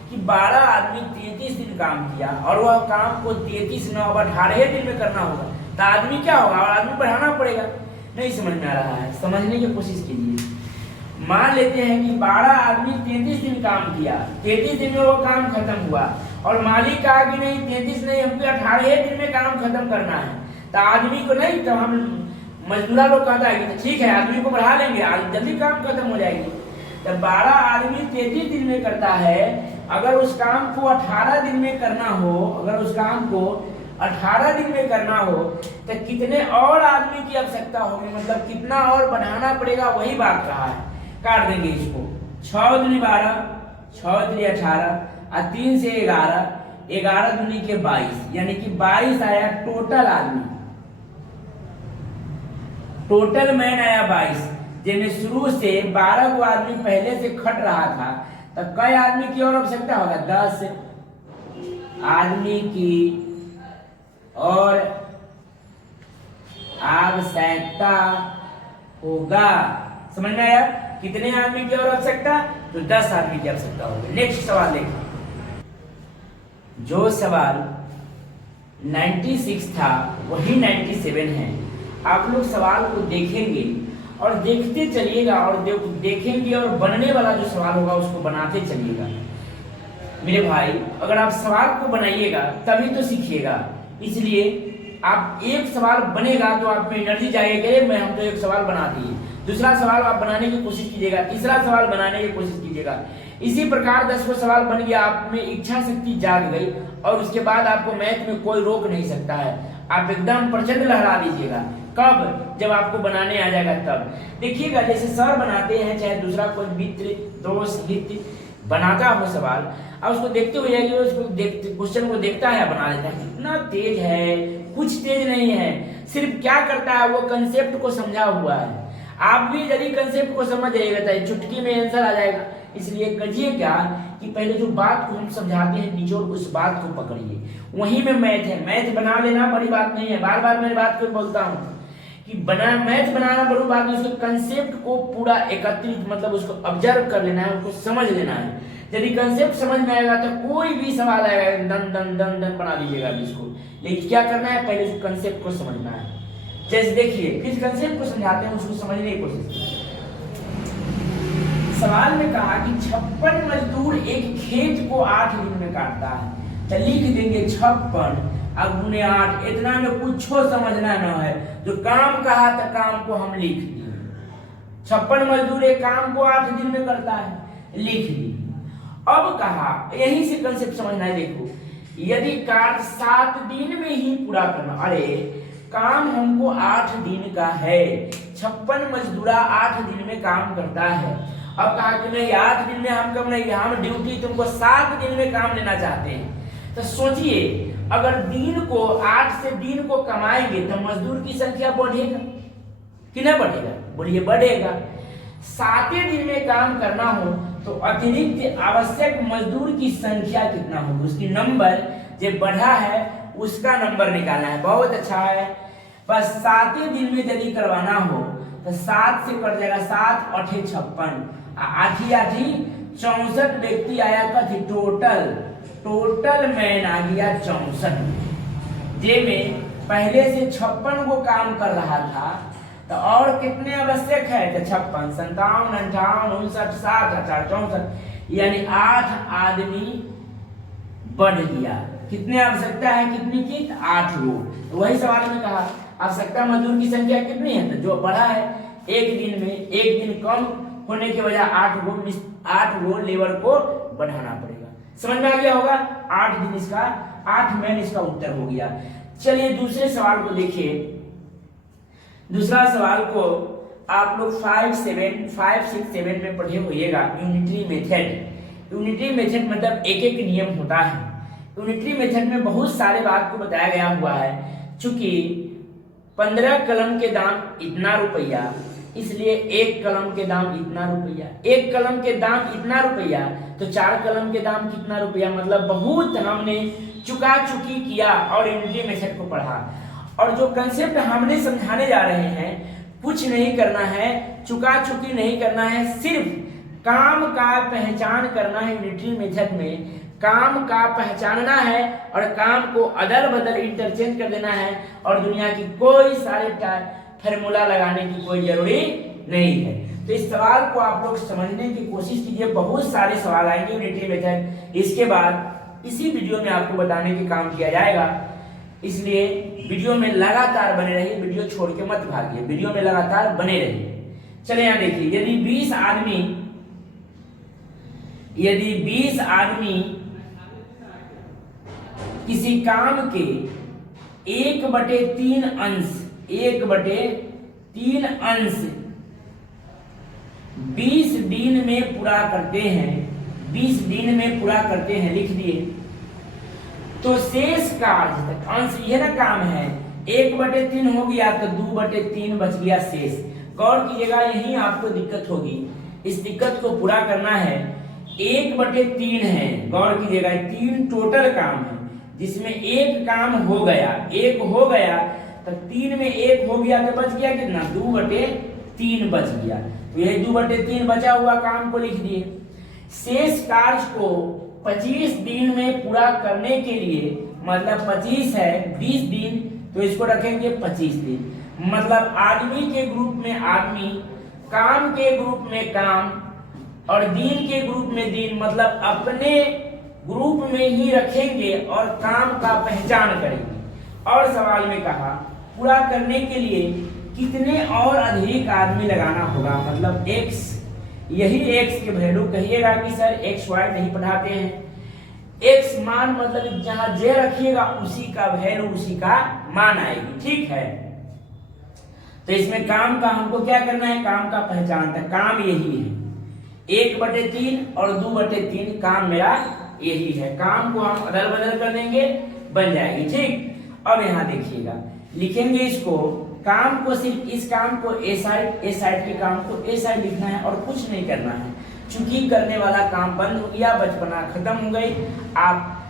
कि 12 आदमी 33 दिन काम किया और वह काम को 33 न 18 दिन में करना होगा, तो आदमी क्या होगा? आदमी बढ़ाना पड़ेगा। नहीं समझ में आ रहा है, समझने की कोशिश कीजिए। मान लेते हैं कि 12 आदमी 33 दिन काम किया, 33 दिन में वो काम खत्म हुआ, और मालिक कहा कि नहीं 33 नहीं, हमको 18 दिन में काम खत्म करना है। तो आदमी को नहीं, तो हम मजदूरा लोग कहता है कि ठीक है आदमी को बढ़ा लेंगे, जल्दी काम खत्म हो जाएगी। तो 12 आदमी 33 दिन में करता है, अगर उस काम को 18 दिन में करना हो, अगर उस काम को 18 दिन में करना हो, तो कितने और आदमी की आवश्यकता होगी? मतलब कितना और बढ़ाना पड़ेगा, वही बात कहा है। काट देंगे इसको, 6 दूनी 12, 6 दूनी 18 और 3 से 11, 11 दूनी के 22, यानी कि 22 आया टोटल आदमी, टोटल मैन आया 22, जिनमें शुरू से 12 को आदमी पहले से खट रहा था, तो कई आदमी की और आवश्यकता होगा? 10 आदमी की और आवश्यकता होगा। समझ में आया? कितने आदमी की और आवश्यकता? तो 10 आदमी की आवश्यकता होगी। नेक्स्ट सवाल देखिए। जो सवाल 96 था वही 97 है। आप लोग सवाल को देखेंगे और देखते चलिएगा और देखेंगे और बनने वाला जो सवाल होगा उसको बनाते चलिएगा। मेरे भाई, अगर आप सवाल को बनाइएगा तभी तो सीखिएगा। इसलिए आप एक सवाल बनेगा तो आप में एनर्जी जाएगी, मैं हम तो एक सवाल बना दिए, दूसरा सवाल आप बनाने की कोशिश कीजिएगा, तीसरा सवाल बनाने की कोशिश कीजिएगा। इसी प्रकार 10 सवाल बन गया, आप में इच्छा शक्ति जाग गई और उसके बाद आपको मैथ में कोई रोक नहीं सकता है। आप एकदम प्रचंड लहरा दीजिएगा। कब? जब आपको बनाने आ जाएगा तब। देखिएगा, जैसे सर बनाते हैं, चाहे दूसरा कोई मित्र दोस्त हित बनाता हो सवाल, अब उसको देखते हुए जाइए, उसको देखते क्वेश्चन को देखता है, बना लेता है। कितना तेज है, कुछ तेज नहीं है, सिर्फ क्या करता है वो कंसेप्ट को समझा हुआ है। आप भी यदि कंसेप्ट को समझ जाइएगा तो चुटकी में आंसर आ जाएगा। इसलिए करिए क्या कि पहले जो बात को हम समझाते हैं निचोड़ उस बात को पकड़िए, वहीं में मैथ है। मैथ बना लेना बड़ी बात नहीं है, बार बार मैं बात को बोलता हूँ कि मैथ बनाना बड़ी बात नहीं, उसके कंसेप्ट को पूरा एकत्रित मतलब उसको ऑब्जर्व कर लेना है, उसको समझ लेना है। यदि कंसेप्ट समझ में आएगा तो कोई भी सवाल आएगा दन दन दन दन बना दीजिएगा इसको। लेकिन क्या करना है, पहले उस कंसेप्ट को समझना है। जैसे देखिए, किस कंसेप्ट को समझाते हैं उसको समझने की कोशिश कीजिए। सवाल में कहा कि 56 मजदूर एक खेत को 8 दिन में काटता है, तो लिख देंगे 56 अब गुने 8। इतना में कुछ समझना न है, जो काम कहा था काम को हम लिख दिए। 56 मजदूर एक काम को 8 दिन में करता है, लिख दिए। अब कहा, यहीं से कंसेप्ट समझना है। देखो, यदि कार्य 7 दिन में ही पूरा करना, अरे काम हमको 8 दिन का है, 56 मजदूरा 8 दिन में काम करता है। अब कहा कि नहीं 8 दिन में हम कम नहीं, हम ड्यूटी तुमको 7 दिन में काम लेना चाहते हैं। तो सोचिए, अगर दिन को 8 से दिन को कमाएंगे तो मजदूर की संख्या बढ़ेगा कि नहीं बढ़ेगा? बोलिए बढ़ेगा। 7 दिन में काम करना हो तो अतिरिक्त आवश्यक मजदूर की संख्या कितना होगी, उसकी नंबर जो बढ़ा है उसका नंबर निकालना है। बहुत अच्छा है। बस 7 दिन में यदि करवाना हो तो 7 से कट जाएगा, 7 8 56, 8 8 64 व्यक्ति आया कथी टोटल मैन आ गया 64। जे में पहले से 56 को काम कर रहा था, तो और कितने आवश्यक है? तो 56 57 58 59 60 64, यानी 8 आदमी बढ़ गया। कितने आवश्यकता है, कितनी की? 8 गो। तो वही सवाल में कहा आवश्यकता मजदूर की संख्या कितनी है, तो जो बढ़ा है एक दिन में, एक दिन कम होने की वजह 8 गो लेबर को बढ़ाना पड़ेगा। समझ में आ गया होगा? 8 दिन इसका 8 मैन इसका उत्तर हो गया। चलिए दूसरे सवाल को देखिए। दूसरा सवाल को आप लोग 5 6 7 में पढ़े होइएगा। Unitary method. यूनिटरी मेथड मतलब एक एक नियम होता है। यूनिटरी मेथड में बहुत सारे बात को बताया गया हुआ है। चूंकि 15 कलम के दाम इतना रुपया, इसलिए 1 कलम के दाम इतना रुपया, 1 कलम के दाम इतना रुपया, तो 4 कलम के दाम कितना रुपया। मतलब बहुत हमने चुका चुकी किया और यूनिटरी मेथड को पढ़ा। और जो कंसेप्ट हमने समझाने जा रहे हैं, कुछ नहीं करना है, चुका चुकी नहीं करना है, सिर्फ काम का पहचान करना है। यूनिटरी मेथड में काम का पहचानना है और काम को अदल बदल इंटरचेंज कर देना है, और दुनिया की कोई सारे फार्मूला लगाने की कोई जरूरी नहीं है। तो इस सवाल को आप लोग समझने की कोशिश कीजिए। बहुत सारे सवाल आएंगे यूनिटरी मेथड, इसके बाद इसी वीडियो में आपको बताने का काम किया जाएगा। इसलिए वीडियो में लगातार बने रहिए, वीडियो छोड़ के मत भागिए, वीडियो में लगातार बने रहिए। चले यहाँ देखिए, यदि 20 आदमी किसी काम के 1/3 अंश 20 दिन में पूरा करते हैं, 20 दिन में पूरा करते हैं, लिख दिए, तो शेष कार्य अंश यह ना काम है 1/3 हो गया तो 2/3 बच गया शेष। गौर कीजिएगा, यही आपको दिक्कत होगी। इस दिक्कत को पूरा करना है। 1/3 है, गौर कीजिएगा, 3 टोटल काम है, जिसमें 1 काम हो गया, 1 हो गया तो 3 में 1 हो गया तो बच गया कितना? 2/3 बच गया। तो यही 2/3 बचा हुआ काम को लिख दिए। शेष कार्य को 25 दिन में पूरा करने के लिए मतलब 25 है 20 दिन, तो इसको रखेंगे 25 दिन। मतलब आदमी के ग्रुप में आदमी, काम के ग्रुप में काम और दिन के ग्रुप में दिन, मतलब अपने ग्रुप में ही रखेंगे और काम का पहचान करेंगे। और सवाल में कहा पूरा करने के लिए कितने और अधिक आदमी लगाना होगा, मतलब x, यही x के वैल्यू कहिएगा कि सर x y नहीं पढ़ाते हैं, x मान मतलब जहां j रखिएगा उसी का वैल्यू उसी का मान आएगी, ठीक है। तो इसमें काम का हमको क्या करना है, काम का पहचान था, काम यही है 1/3 और 2/3, काम मेरा यही है। काम को हम अदल बदल कर देंगे, बन जाएगी, ठीक। अब यहाँ देखिएगा लिखेंगे इसको, काम को सिर्फ इस काम को ए साइड के काम को ए साइड लिखना है और कुछ नहीं करना है। चूंकि करने वाला काम बंद हो गया, बचपना खत्म हो गई, आप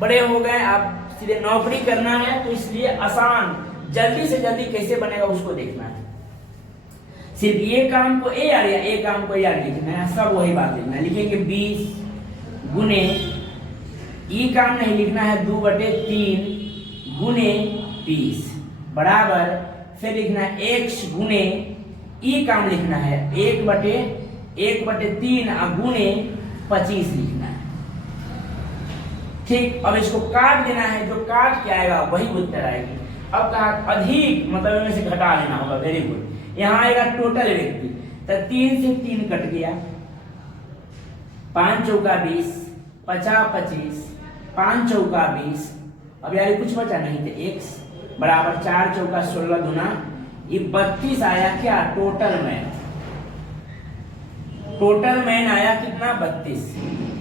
बड़े हो गए, आप सीधे नौकरी करना है, तो इसलिए आसान जल्दी से जल्दी कैसे बनेगा उसको देखना है। सिर्फ ये काम को ए आर या ए काम को ए आर लिखना है, सब वही बात लिखना है। लिखेंगे 20 गुने, ई काम नहीं लिखना है, 2/3 गुने 20 बराबर, फिर लिखना है x गुने, ई काम लिखना है 1/3 गुने 25 लिखना है, ठीक। अब इसको काट देना है, जो काट के आएगा वही उत्तर आएगी। अब कहा अधिक, मतलब इनमें से घटा लेना होगा, वेरी गुड। यहाँ आएगा टोटल व्यक्ति, तो 3 से 3 कट गया, 5 चौका 20, 50 25, 5 चौका 20, अब यार कुछ बचा नहीं थे, x बराबर 4 चौका 16 गुना ये 32 आया क्या, टोटल मैन आया कितना,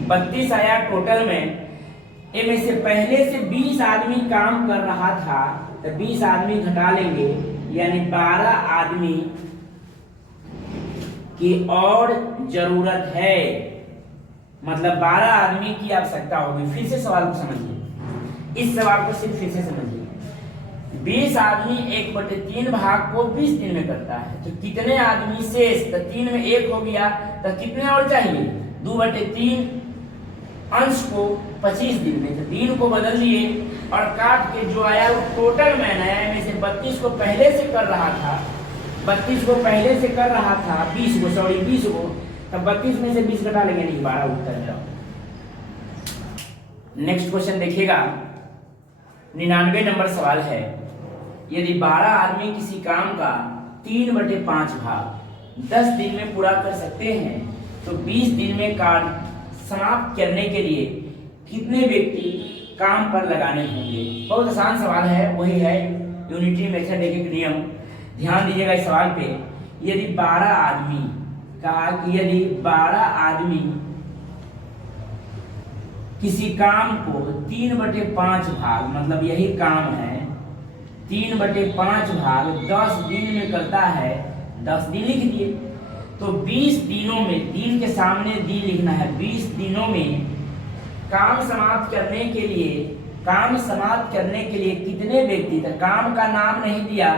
32 आया टोटल मैन। इनमें से पहले से 20 आदमी काम कर रहा था, तो 20 आदमी घटा लेंगे, यानी 12 आदमी की और जरूरत है, मतलब 12 आदमी की आवश्यकता होगी। फिर से सवाल को समझिए, इस सवाल को सिर्फ फिर से समझिए। 20 आदमी 1/3 भाग को 20 दिन में करता है, तो कितने आदमी शेष, तो 3 में 1 हो गया, तो कितने और चाहिए, 2/3 अंश को 25 दिन में, तो 3 को बदल दिए और काट के जो आया वो टोटल मैन आया। इनमें से 32 को पहले से कर रहा था, 20 को, तब 32 में से 20 घटा लेंगे, नहीं 12 उत्तर जाओ। नेक्स्ट क्वेश्चन देखिएगा, 99 नंबर सवाल है, यदि 12 आदमी किसी काम का 3/5 भाग 10 दिन में पूरा कर सकते हैं, तो 20 दिन में कार्य समाप्त करने के लिए कितने व्यक्ति काम पर लगाने होंगे। बहुत आसान सवाल है, वही है यूनिटी मेथड एक नियम। ध्यान दीजिएगा इस सवाल पे। यदि 12 आदमी, कहा कि यदि 12 आदमी किसी काम को 3/5 भाग, मतलब यही काम है, 3/5 भाग 10 दिन में करता है, 10 दिन लिख दिए, तो 20 दिनों में, दिन के सामने दिन लिखना है, 20 दिनों में काम समाप्त करने के लिए कितने व्यक्ति, तो काम का नाम नहीं दिया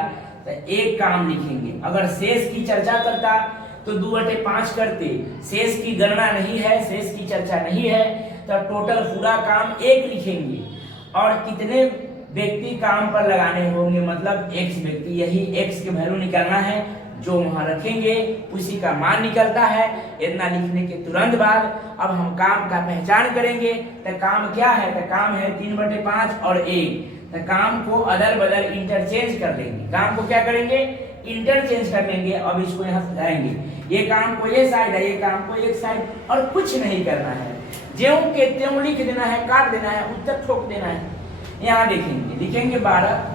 तो एक काम लिखेंगे। अगर शेष की चर्चा करता तो 2/5 करते, शेष की गणना नहीं है, शेष की चर्चा नहीं है, तो टोटल पूरा काम 1 लिखेंगे। और कितने व्यक्ति काम पर लगाने होंगे, मतलब x व्यक्ति, यही x के वैल्यू निकालना है, जो वहां रखेंगे उसी का मान निकलता है। इतना लिखने के तुरंत बाद अब हम काम का पहचान करेंगे, तो काम क्या है, तो काम है 3/5 और 1, तो काम को अदल बदल इंटरचेंज कर लेंगे। काम को क्या करेंगे, इंटरचेंज कर लेंगे। अब इसको यहाँ सजाएंगे, ये काम को ये साइड है, ये काम को एक साइड, और कुछ नहीं करना है, ज्यों के त्यों लिख देना है, काट देना है, उत्तर ठोक देना है। यहाँ देखेंगे, लिखेंगे 12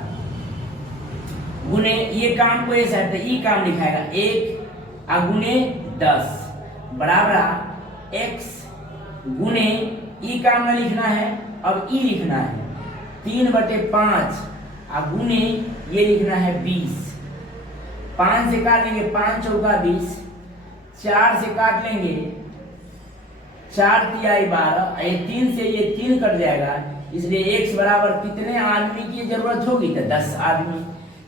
गुने, ये काम को ये साइड है, ई काम लिखाएगा 1 गुने 10 बराबर x गुने, ई काम न लिखना है, अब ई लिखना है 3/5 गुने ये लिखना है 20, 5 से काट लेंगे, 5 चौका 20, 4 से काट लेंगे, 4 तिहाई 12, ये 3 से ये 3 कट जाएगा, इसलिए x बराबर कितने आदमी की जरूरत होगी, तो 10 आदमी।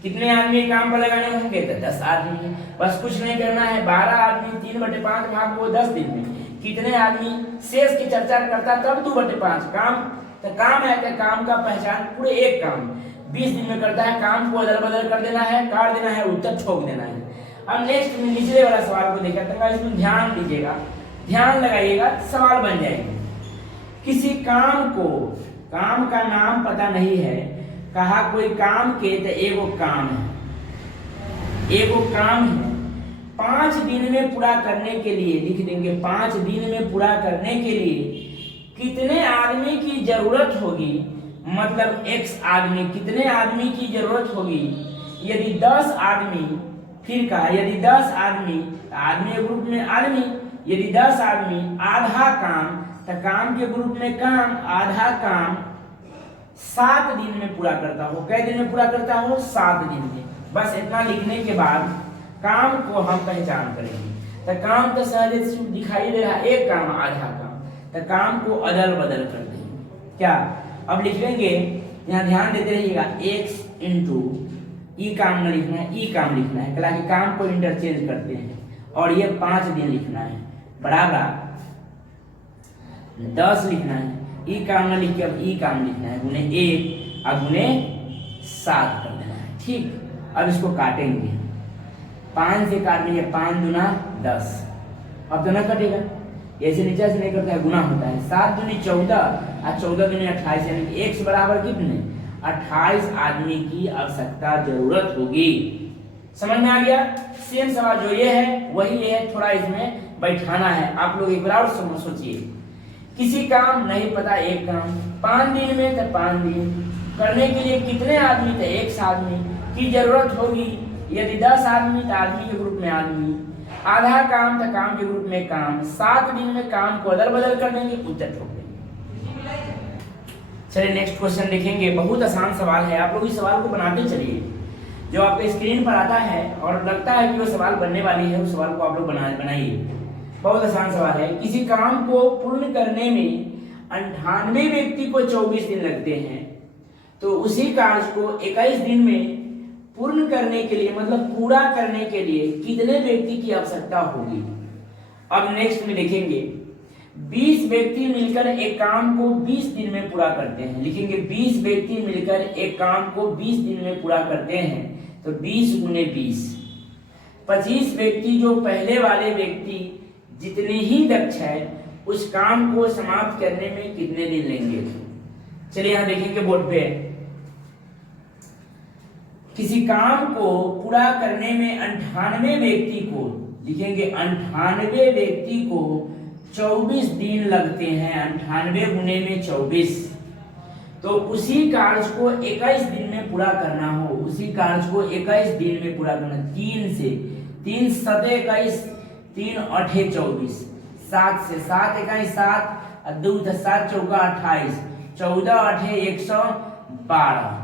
कितने आदमी काम पर लगाने होंगे, तो 10 आदमी। बस कुछ नहीं करना है, 12 आदमी 3/5 भाग को 10 दिन में, कितने आदमी शेष की चर्चा करता तब 2/5, काम तो काम है, तो काम का पहचान पूरे एक काम 20 दिन में करता है। काम को अदल बदल कर देना है, काट देना है, उत्तर ठोक देना है। अब नेक्स्ट में निचले वाला सवाल को देखा तो इसमें ध्यान दीजिएगा, ध्यान लगाइएगा, सवाल बन जाएगा। किसी काम को, काम का नाम पता नहीं है, कहा कोई काम के तो एगो काम है, एगो काम है 5 दिन में पूरा करने के लिए, लिख देंगे 5 दिन में पूरा करने के लिए कितने आदमी की जरूरत होगी, मतलब x आदमी, कितने आदमी की जरूरत होगी। यदि 10 आदमी, फिर कहा यदि 10 आदमी, आदमी ग्रुप में आदमी, यदि 10 आदमी आधा काम, तो काम के ग्रुप में काम, आधा काम 7 दिन में पूरा करता हो। कै दिन में पूरा करता हो? 7 दिन में। बस इतना लिखने के बाद काम को हम पहचान करेंगे। तो काम तो सहज दिखाई दे रहा है, एक काम आधा काम, तो काम को अदल बदल कर देंगे। क्या अब लिख लेंगे, यहाँ ध्यान देते रहिएगा, x इंटू ई काम न लिखना है, ई काम लिखना है, कला के काम को इंटरचेंज करते हैं। और ये 5 दिन लिखना है, बराबर 10 लिखना है, ई काम न लिख के अब ई काम लिखना है, गुने 1 और गुने 7 कर देना है। ठीक, अब इसको काटेंगे, 5 से काट लीजिए, 5 दूना 10, अब तो ना कटेगा, ऐसे नीचे से नहीं करता है, गुना होता है। 7 दूनी 14 और 14 दूनी 28, यानी x बराबर कितने 28 आदमी की आवश्यकता जरूरत होगी। समझ में आ गया? सेम सवाल जो ये है वही ये है, थोड़ा इसमें बैठाना है। आप लोग एक बार और सोचिए, किसी काम नहीं पता, एक काम 5 दिन में, तो 5 दिन करने के लिए कितने आदमी, तो x आदमी की जरूरत होगी। यदि 10 आदमी, तो आदमी के ग्रुप में आदमी, आधा काम, तो काम के ग्रुप में काम, 7 दिन में काम को अदल बदल कर देंगे, उत्तर ठोक देंगे। चलिए नेक्स्ट क्वेश्चन देखेंगे, बहुत आसान सवाल है, आप लोग इस सवाल को बनाते चलिए। जो आपके स्क्रीन पर आता है और लगता है कि वो सवाल बनने वाली है, उस सवाल को आप लोग बनाइए। बहुत आसान सवाल है। किसी काम को पूर्ण करने में 98 व्यक्ति को 24 दिन लगते हैं, तो उसी कार्य को 21 दिन में पूर्ण करने के लिए, मतलब पूरा करने के लिए कितने व्यक्ति की आवश्यकता होगी। अब नेक्स्ट में देखेंगे, 20 व्यक्ति मिलकर एक काम को 20 दिन में पूरा करते हैं। लिखेंगे 20 व्यक्ति मिलकर एक काम को 20 दिन में पूरा करते हैं, तो 20 गुने 20, 25 व्यक्ति जो पहले वाले व्यक्ति जितने ही दक्ष है, उस काम को समाप्त करने में कितने दिन लेंगे। चलिए यहां देखेंगे बोर्ड पे, किसी काम को पूरा करने में 98 व्यक्ति को, लिखेंगे 98 व्यक्ति को 24 दिन लगते हैं, 98 गुने में 24, तो उसी कार्य को 21 दिन में पूरा करना हो, उसी कार्य को 21 दिन में पूरा करना। 3 से 3 7 21, 3 8 24, 7 से 7 21 7, 2 7 चौका 28, 14 8 112,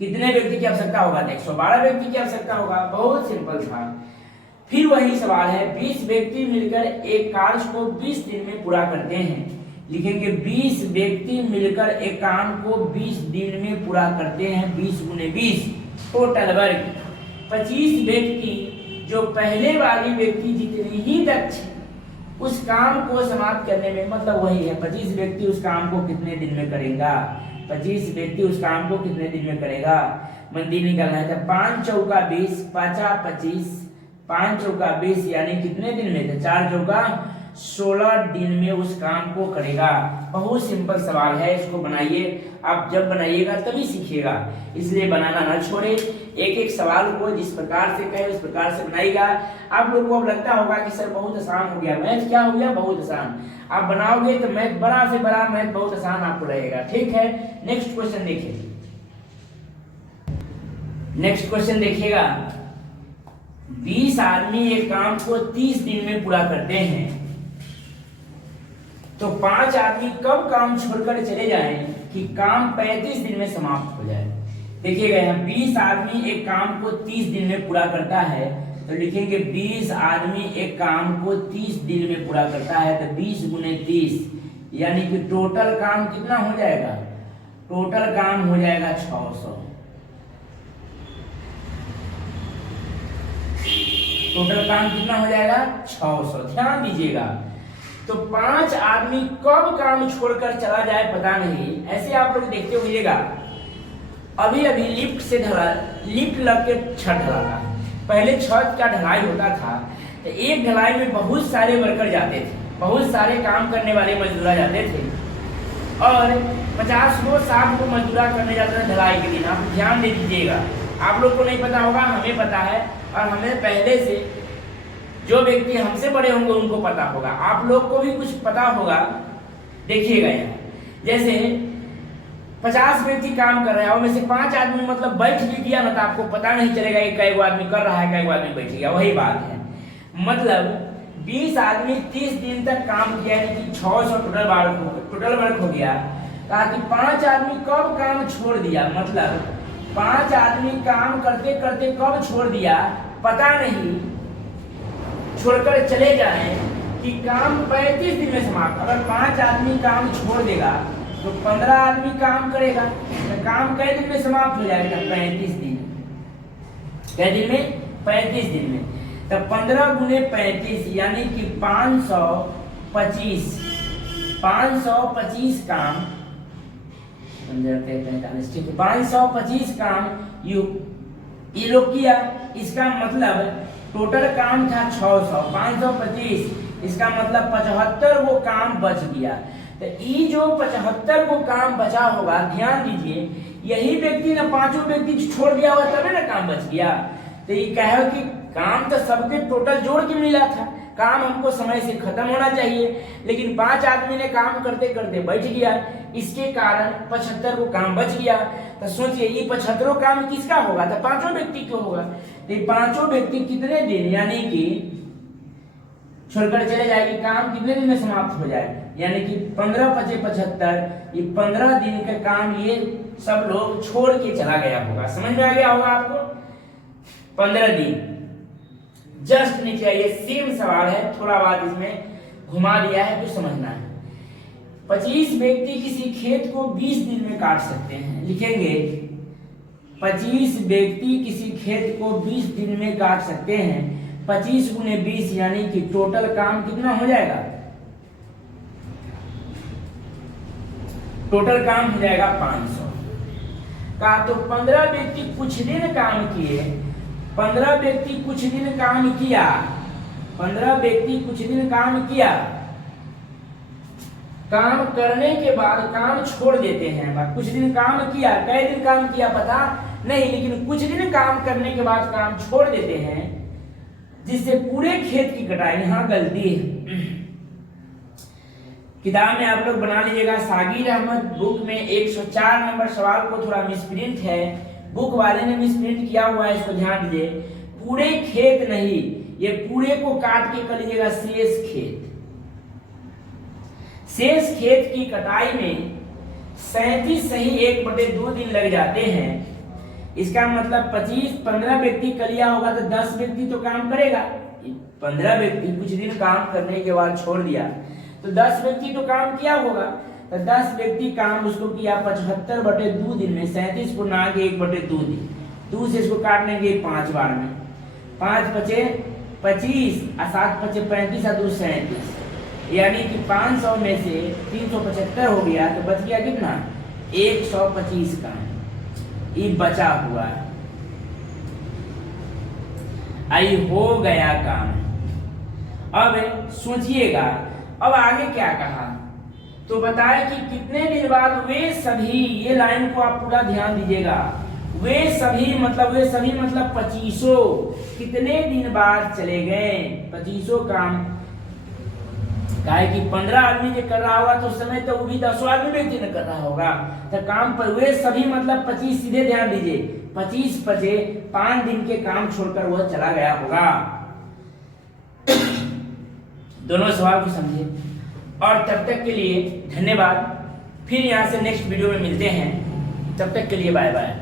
कितने व्यक्ति की आवश्यकता होगा, 112 व्यक्ति की आवश्यकता होगा। बहुत सिंपल था। फिर वही सवाल है, 20 व्यक्ति मिलकर एक कार्य को 20 दिन में पूरा करते हैं। लिखेंगे 20 व्यक्ति मिलकर एक काम को 20 दिन में पूरा करते हैं, 20 गुने 20 टोटल वर्ग। 25 व्यक्ति जो पहले वाली व्यक्ति जितनी ही दक्ष उस काम को समाप्त करने में, मतलब वही है 25 व्यक्ति उस काम को कितने दिन में करेगा, 25 व्यक्ति उस काम को कितने दिन में करेगा, मंदी निकालना है। 5 चौका 20, 5 25, 5 चौका 20 यानी कितने दिन में, 4 चौका 16 दिन में उस काम को करेगा। बहुत सिंपल सवाल है, इसको बनाइए। आप जब बनाइएगा तभी सीखिएगा, इसलिए बनाना ना छोड़े। एक एक सवाल को जिस प्रकार से कहे उस प्रकार से बनाइएगा। आप लोगों को अब लगता होगा कि सर बहुत आसान हो गया, मैथ क्या हो गया, बहुत आसान। आप बनाओगे तो मैथ बड़ा से बड़ा मैथ बहुत आसान आपको रहेगा। ठीक है, नेक्स्ट क्वेश्चन देखिए। नेक्स्ट क्वेश्चन देखिएगा, 20 आदमी एक काम को 30 दिन में पूरा करते हैं, तो 5 आदमी कब काम छोड़कर चले जाएं कि काम 35 दिन में समाप्त हो जाए। देखिएगा यहाँ 20 आदमी एक काम को 30 दिन में पूरा करता है, तो लिखेंगे 20 आदमी एक काम को 30 दिन में पूरा करता है, तो 20 गुने 30 यानी कि टोटल काम कितना हो जाएगा, टोटल काम हो जाएगा 600। टोटल काम कितना हो जाएगा 600। ध्यान दीजिएगा, तो 5 आदमी कब काम छोड़कर चला जाए पता नहीं। ऐसे आप लोग देखते होइएगा, अभी अभी लिफ्ट लग के छत ढला था। पहले छत का ढलाई होता था तो एक ढलाई में बहुत सारे वर्कर जाते थे, बहुत सारे काम करने वाले मजदूर जाते थे और 50 को 60 को मजदूरा करने जाते थे ढलाई के दिन। आप ध्यान दे दीजिएगा, आप लोग को नहीं पता होगा, हमें पता है और हमें पहले से जो व्यक्ति हमसे बड़े होंगे उनको पता होगा, आप लोग को भी कुछ पता होगा। देखिएगा यहाँ जैसे 50 व्यक्ति काम कर रहे हैं और में से 5 आदमी मतलब बैठ भी गया ना तो आपको पता नहीं चलेगा कि कई आदमी कर रहा है, कई आदमी बैठ गया। वही बात है, मतलब 20 आदमी 30 दिन तक काम किया, यानी कि 600 टोटल वर्क हो गया। कहा कि 5 आदमी कब काम छोड़ दिया, मतलब 5 आदमी काम करते करते कब छोड़ दिया पता नहीं, छोड़कर चले जाएं कि काम 35 दिन में समाप्त। अगर 5 आदमी काम छोड़ देगा तो 15 आदमी काम करेगा तो काम कै दिन में समाप्त हो जाएगा, 35 दिन। कै दिन में? 35 दिन में। तो 15 गुने 35 यानी कि 525 काम 525 काम ये लोग किया। इसका मतलब टोटल काम था 600, 525 इसका मतलब 75 वो काम बच गया। तो ये जो 75 को काम बचा होगा, ध्यान दीजिए, यही व्यक्ति ना 5 व्यक्ति छोड़ दिया हुआ तभी ना काम बच गया। तो ये कहे कि काम तो सबके टोटल जोड़ के मिला था, काम हमको समय से खत्म होना चाहिए, लेकिन 5 आदमी ने काम करते करते बैठ गया, इसके कारण 75 को काम बच गया। तो सोचिए ये 75 काम किसका होगा, तो 5 व्यक्ति को होगा। तो 5 व्यक्ति कितने दिन यानी कि छोड़कर चले जाएगी, काम कितने दिन में समाप्त हो जाए, यानी कि 15 × 5 = 75, ये 15 दिन का काम ये सब लोग छोड़ के चला गया होगा। समझ में आ गया होगा आपको? 15 दिन जस्ट नीचे आइए, सेम सवाल है, थोड़ा बात इसमें घुमा दिया है, कुछ समझना है। 25 व्यक्ति किसी खेत को 20 दिन में काट सकते हैं। लिखेंगे 25 व्यक्ति किसी खेत को 20 दिन में काट सकते हैं। 25 गुने 20 यानी कि टोटल काम कितना हो जाएगा, टोटल काम हो जाएगा 500 का। तो 15 व्यक्ति कुछ दिन काम किए, 15 व्यक्ति कुछ दिन काम किया, 15 व्यक्ति कुछ दिन काम किया, काम करने के बाद काम छोड़ देते हैं। कुछ दिन काम किया, कई दिन काम किया पता नहीं, लेकिन कुछ दिन काम करने के बाद काम छोड़ देते हैं, जिससे पूरे खेत की कटाई। यहाँ गलती है, किताब में आप लोग बना लीजिएगा। सागिर अहमद बुक में 104 नंबर सवाल को थोड़ा मिसप्रिंट है, बुक वाले ने मिसप्रिंट किया हुआ है, इसको ध्यान दीजिए। पूरे खेत नहीं, ये पूरे को काट के कर लीजिएगा शेष खेत। शेष खेत की कटाई में 37 सही 1/2 दिन लग जाते हैं। इसका मतलब 15 व्यक्ति कर लिया होगा तो 10 व्यक्ति तो काम करेगा। 15 व्यक्ति कुछ दिन काम करने के बाद छोड़ दिया तो 10 व्यक्ति तो काम किया होगा। तो 10 व्यक्ति काम उसको किया 75/2 दिन में, 37 को ना के 1/2 दिन, 2 से इसको काट लेंगे 5 बार में, 5 × 5 = 25 और 7 × 5 = 35 और 2 = 37, यानी कि 500 में से 375 हो गया तो बच गया कितना, 125 काम ये बचा हुआ है। आई हो गया काम। अब सोचिएगा अब आगे क्या कहा, तो बताया कि कितने दिन बाद वे सभी, ये लाइन को आप पूरा ध्यान दीजिएगा, वे सभी मतलब 25 कितने दिन बाद चले गए। 25 काम काहे कि 15 आदमी जो कर रहा होगा तो उस समय तो वो भी 10 आदमी व्यक्ति ने कर रहा होगा। तो काम पर वे सभी मतलब 25, सीधे ध्यान दीजिए, 25 बजे 5 दिन के काम छोड़कर वह चला गया होगा। दोनों सवाल को समझिए और तब तक के लिए धन्यवाद। फिर यहाँ से नेक्स्ट वीडियो में मिलते हैं, तब तक के लिए बाय बाय।